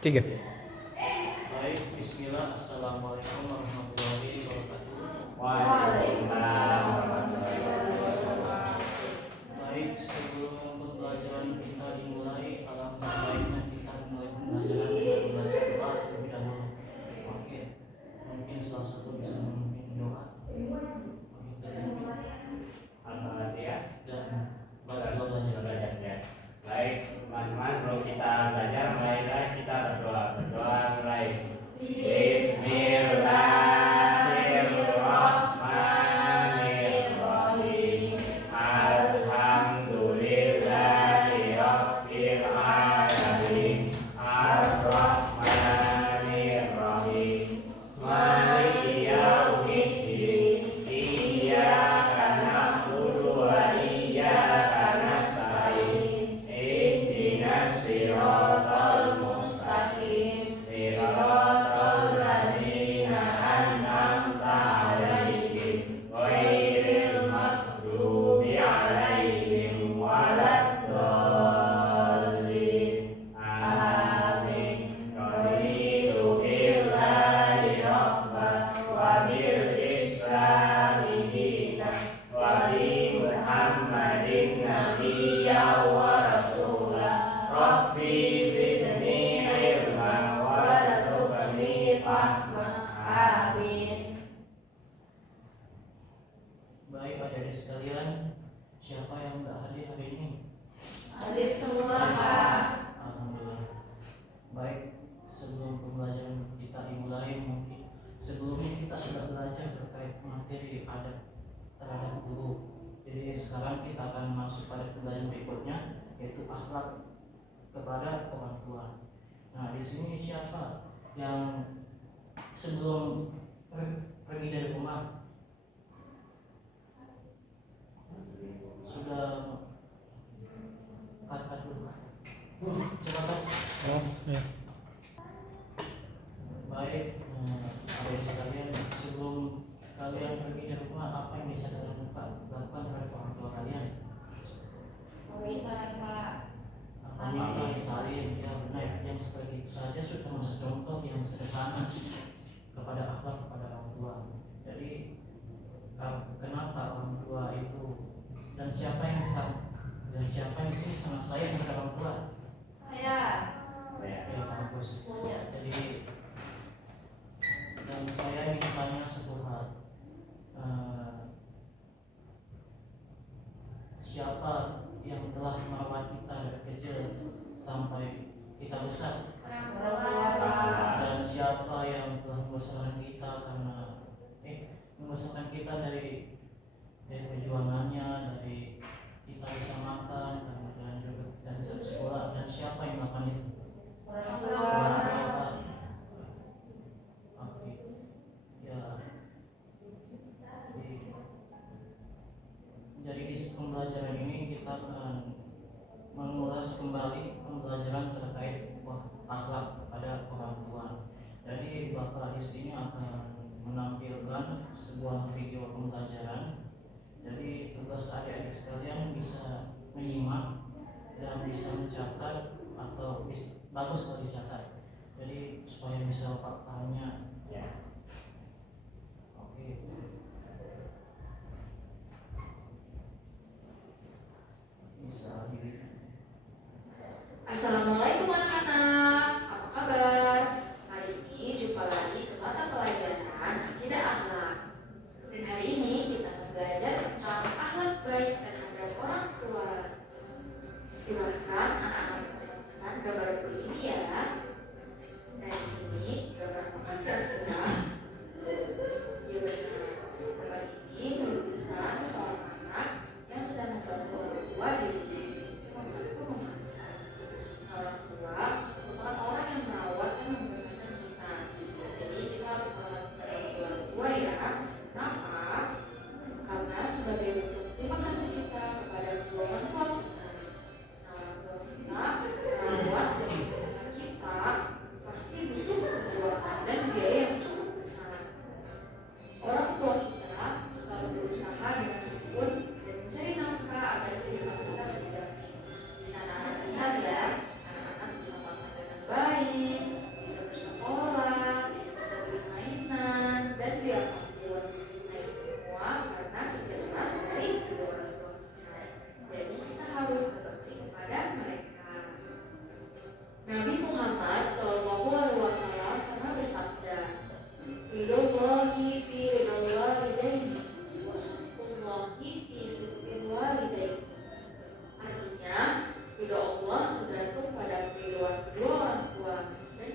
Tiga. Baik, bismillah. Assalamualaikum warahmatullahi wabarakatuh. Waalaikumsalam warahmatullahi wabarakatuh. Baik, sebelum pembelajaran kita dimulai, alangkah baiknya kita mulai pembelajaran dengan membaca doa terlebih dahulu. Oke, mungkin salah satu bisa memimpin doa. Al-Fatihah Dan baca belajar. Baik, teman-teman, sebelum kita belajar, mulailah kita berdoa mulai. Bismillahirrahmanirrahim. Alhamdulillahi rabbil alamin. Ar-Rahmanir-Rahim. Maliki yaumiddin. Iyyaka na'budu wa iyyaka nasta'in. Ihdinas siratal mustaqim. Siratal ladzina an'amta 'alaihim ghairil maghdubi 'alaihim waladdallin. Amin. Raditu billahi rabban wa bil islami dinan wa bi Muhammadin nabiyyan wa rasulah. Rabbi zidni ilma warzuqni fahma. Amin. Baik, adik-adik sekalian, siapa yang nggak hadir hari ini? Hadir semua, Pak. Alhamdulillah. Baik, sebelum pembelajaran kita dimulai, mungkin sebelumnya kita sudah belajar terkait materi adab terhadap guru. Jadi sekarang kita akan masuk pada pembelajaran berikutnya, yaitu akhlak kepada orang tua. Nah, di sini siapa yang sebelum pergi dari rumah sudah kat dulu? Silakan. Oh, ya. Baik, adik sekalian, sebelum kalian pergi dari rumah, apa yang bisa kalian lakukan terhadap orang tua kalian? Meminta, Pak. Apa saling, ya benar, yang seperti itu saja sudah masuk contoh yang sederhana kepada akhlak kepada orang tua. Jadi kenapa orang tua itu dan siapa yang di sini sangat sayang kepada orang tua? Saya. Ya bagus. Jadi dan saya ingin tanya satu hal. Siapa yang telah merawat kita dari kecil sampai kita besar? Dan siapa yang telah membesarkan kita membesarkan kita dari perjuangannya, dari kita bisa makan, dan juga kita bisa sekolah. Dan siapa yang melakukan itu? Orang tua. Oke. Ya. Jadi di pembelajaran ini kita akan mengulas kembali pembelajaran terkait akhlak kepada orang tua. Jadi Bapak di sini akan menampilkan sebuah video pembelajaran. Jadi tugas adik-adik sekalian bisa menyimak dan bisa mencatat atau bagus kalau dicatat. Jadi supaya bisa Bapak tanya. Ya. Oke. Bisa dilihat. Assalamualaikum anak-anak, apa kabar? Hari ini jumpa lagi ke mata pelajaran Akidah Akhlak. Dan hari ini kita akan belajar tentang akhlak baik terhadap orang tua. Silahkan anak-anak perhatikan gambar berikut ini ya. Nah, di sini gambar apa kira-kira? Ya benar, gambar ini melukiskan seorang anak yang sedang membantu orang tua di rumah untuk membantu memasak. Orang tua merupakan orang yang merawat dan membesarkan kita. Jadi kita harus memperhatikan orang tua ya. Kenapa? Karena sebagai bentuk terima kasih kita kepada kedua orang tua kita. Nah, orang tua kita merawat dan membesarkan kita pasti butuh perjuangan dan biaya yang baik, bisa bersekolah, bisa beli mainan, dan beli apapun. Nah itu semua karena kerja keras dari kedua orang tua kita. Jadi kita harus berbakti kepada mereka. Nabi Muhammad SAW pernah bersabda, Ridhollahi fi ridhol walidaini wa sukhtullahi fi sukhtil walidaini. Artinya, ridho Allah tergantung pada keriduan kedua orang tua dan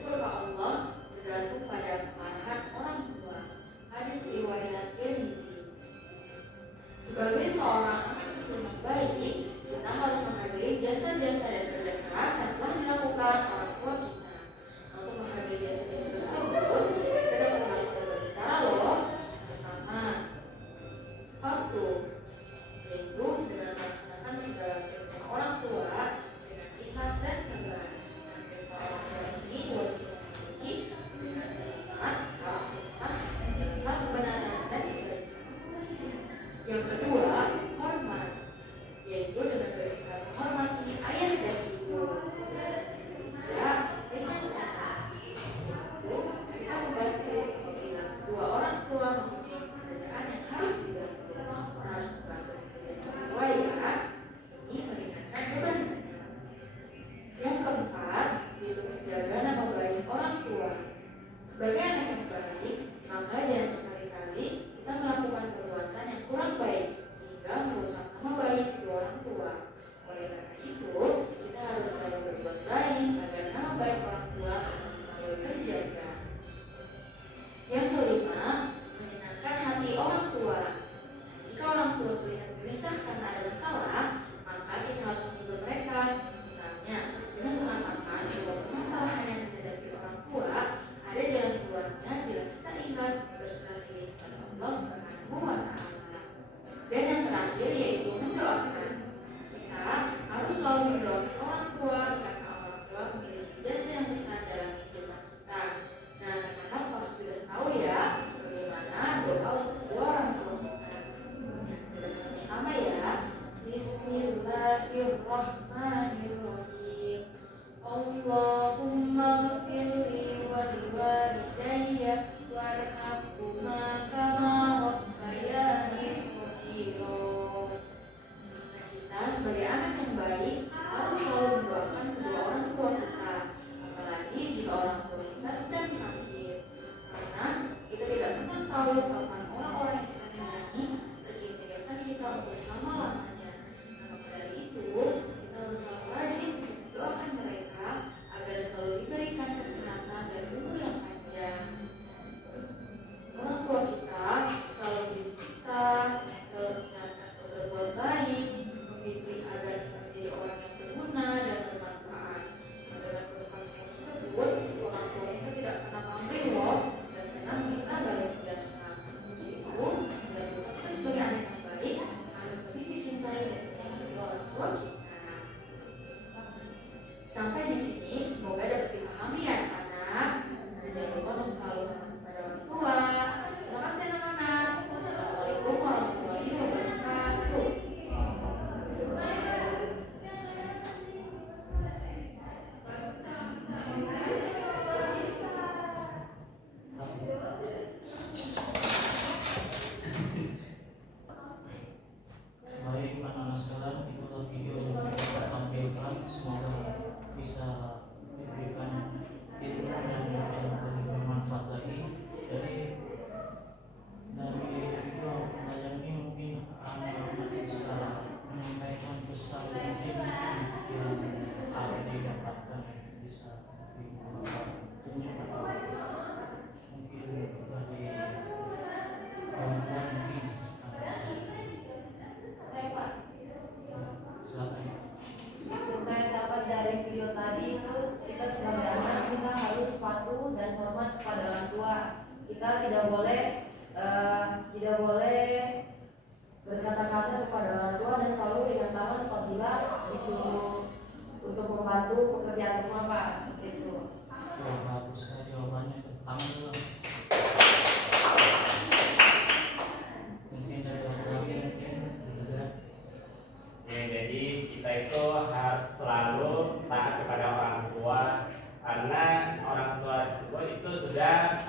sudah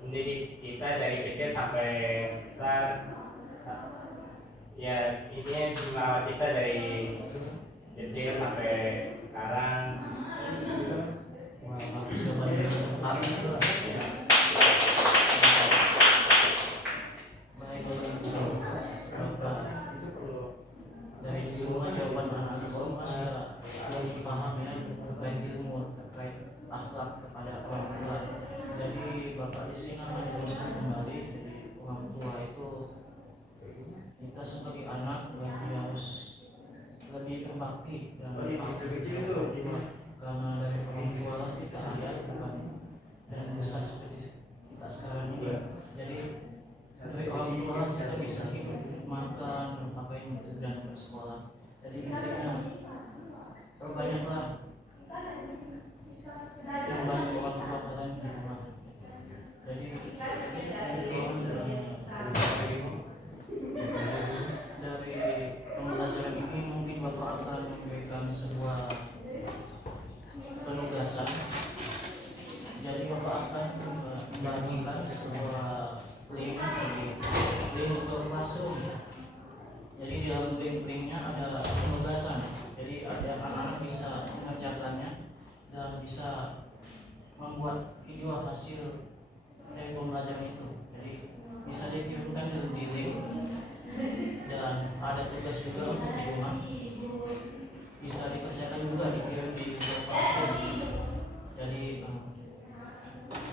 mendidik kita dari kecil sampai besar. Ya, ini merawat kita dari kecil sampai sekarang. Dari semua jawaban anak semua sudah paham ya terkait ilmu terkait akhlak kepada orang tua. Jadi Bapak di sini meneruskan kembali, jadi orang tua itu kita sebagai anak berarti harus lebih berbakti dan berbakti kepada orang tua, karena dari orang tua kita lihat bukan dan besar seperti kita sekarang ini. Jadi dari orang tua kita bisa hidup, makan, pakaian, dan bersekolah. Jadi intinya perbanyaklah membantu orang tua kalian di rumah. Jadi dari pembelajaran ini mungkin Bapak akan memberikan sebuah penugasan. Jadi Bapak akan membagikan sebuah link Google Classroom. Jadi di dalam linknya ada penugasan. Jadi ada anak-anak bisa mengerjakannya dan bisa membuat video hasil dari pembelajaran itu. Jadi bisa dikirimkan di link dan ada tugas juga untuk di rumah. Bisa dikerjakan juga dikirim di Google Classroom. Jadi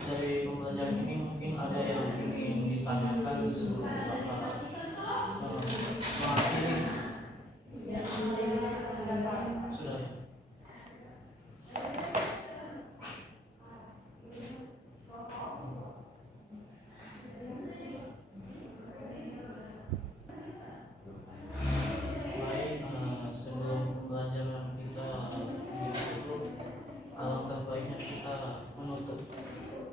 dari pembelajaran ini mungkin ada yang ingin ditanyakan sebelum Bapak mengakhiri. Sudah ya? Baik, sebelum pembelajaran kita ditutup, alangkah baiknya kita menutup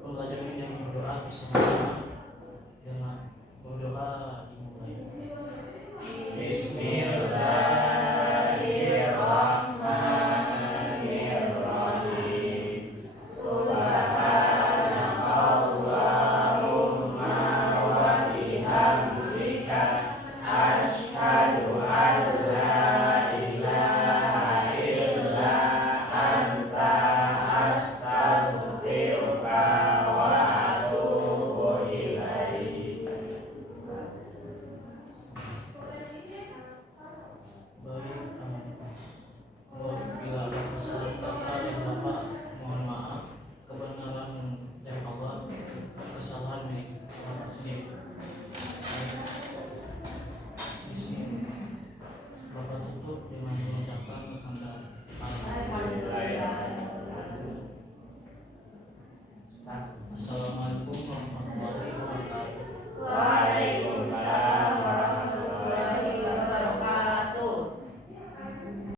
pembelajaran ini dengan berdoa bersama-sama.